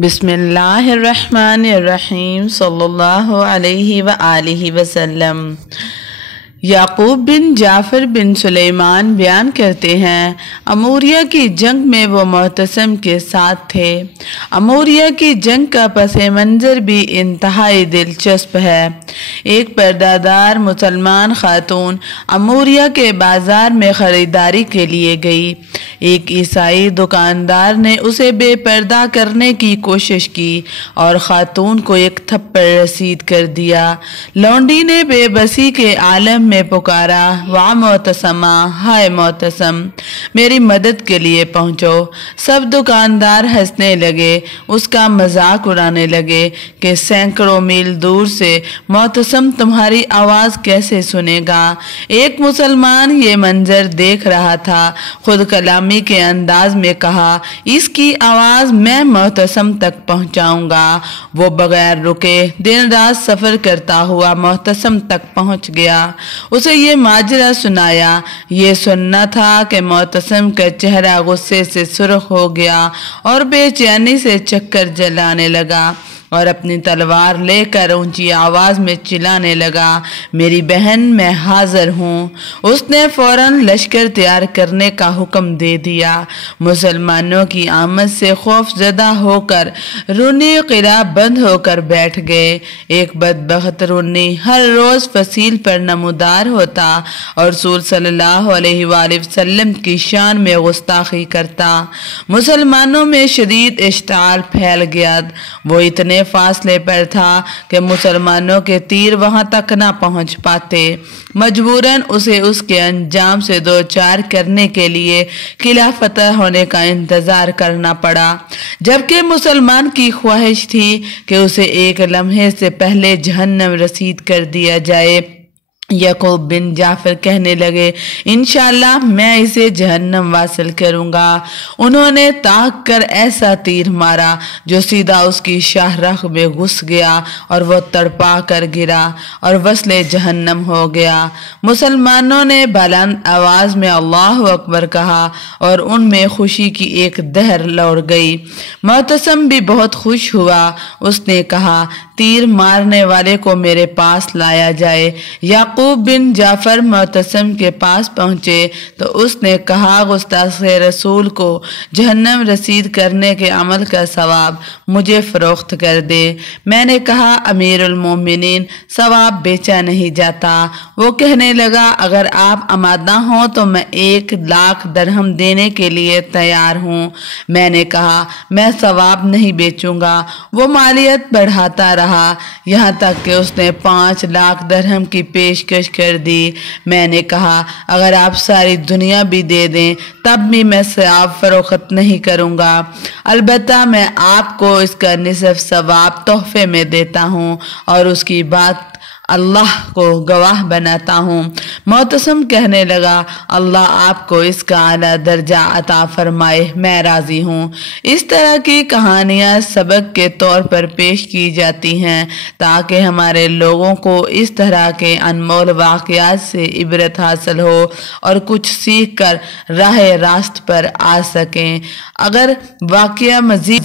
बिस्मिल्लाहिर्रहमानिर्रहीम सल्लल्लाहु अलैहि व आलिहि वसल्लम। याकूब बिन जाफ़र बिन सुलेमान बयान करते हैं, अमूरिया की जंग में वो मुअतसिम के साथ थे। अमूरिया की जंग का पसे मंज़र भी इंतहाई दिलचस्प है। एक पर्दादार मुसलमान खातून अमूरिया के बाज़ार में ख़रीदारी के लिए गई। एक ईसाई दुकानदार ने उसे बेपर्दा करने की कोशिश की और खातून को एक थप्पड़ रसीद कर दिया। लौंडी ने बेबसी के आलम में पुकारा, वाह मोतसमा, हाय मोतसम, मेरी मदद के लिए पहुंचो। सब दुकानदार हंसने लगे, उसका मजाक उड़ाने लगे कि सैकड़ों मील दूर से मोतसम तुम्हारी आवाज़ कैसे सुनेगा। एक मुसलमान ये मंजर देख रहा था, खुद कलामी के अंदाज में कहा, इसकी आवाज़ मैं मोतसम तक पहुंचाऊंगा। वो बगैर रुके दिन रात सफ़र करता हुआ मोतसम तक पहुंच गया। उसे ये माजरा सुनाया। ये सुनना था कि मोतसम का चेहरा गुस्से से सुर्ख हो गया और बेचैनी से चक्कर जलाने लगा और अपनी तलवार लेकर ऊंची आवाज़ में चिल्लाने लगा, मेरी बहन, मैं हाजिर हूँ। उसने फौरन लश्कर तैयार करने का हुक्म दे दिया। मुसलमानों की आमद से खौफजदा होकर रूनी किला बंद होकर बैठ गए। एक बदबख्त रूनी हर रोज़ फसील पर नमूदार होता और रसूल सल्लल्लाहु अलैहि वसल्लम की शान में गुस्ताखी करता। मुसलमानों में शदीद इश्ताल फैल गया। वो इतने फासले पर था कि मुसलमानों के तीर वहां तक ना पहुंच पाते। मजबूरन उसे उसके अंजाम से दो चार करने के लिए किला फतह होने का इंतजार करना पड़ा, जबकि मुसलमान की ख्वाहिश थी कि उसे एक लम्हे से पहले जहन्नम रसीद कर दिया जाए। याकूब बिन जाफ़र कहने लगे, इंशाअल्लाह मैं इसे जहन्नम वासिल करूंगा। उन्होंने ताक कर ऐसा तीर मारा जो सीधा उसकी शाहराह में घुस गया और वो तड़पा कर गिरा और वस्ले जहन्नम हो गया। मुसलमानों ने बुलंद आवाज़ में अल्लाहु अकबर कहा और उनमें खुशी की एक दहर लौट गई। मुअतसिम भी बहुत खुश हुआ। उसने कहा, तीर मारने वाले को मेरे पास लाया जाए। याकूब बिन जाफ़र मुअतसिम के पास पहुंचे तो उसने कहा, गुस्ताख़े रसूल को जहन्नम रसीद करने के अमल का सवाब मुझे फ़रोख्त कर दे। मैंने कहा, अमीरुल मोमिनीन, सवाब बेचा नहीं जाता। वो कहने लगा, अगर आप आमादा हों तो मैं 1,00,000 दरहम देने के लिए तैयार हूँ। मैंने कहा, मैं सवाब नहीं बेचूंगा। वो मालियत बढ़ाता रहा यहाँ तक कि उसने 5,00,000 दरहम की पेशकश कर दी। मैंने कहा, अगर आप सारी दुनिया भी दे दें तब भी मैं सवाब फरोख्त नहीं करूँगा, अलबत्ता मैं आपको इसका निसफ सवाब तोहफे में देता हूँ और उसकी बात अल्लाह को गवाह बनाता हूँ। मुअतसिम कहने लगा, अल्लाह आपको इसका आला दर्जा अता फरमाए, मैं राज़ी हूँ। इस तरह की कहानियाँ सबक के तौर पर पेश की जाती हैं ताकि हमारे लोगों को इस तरह के अनमोल वाक़यात से इबरत हासिल हो और कुछ सीख कर राह रास्त पर आ सकें। अगर वाक़या मज़ीद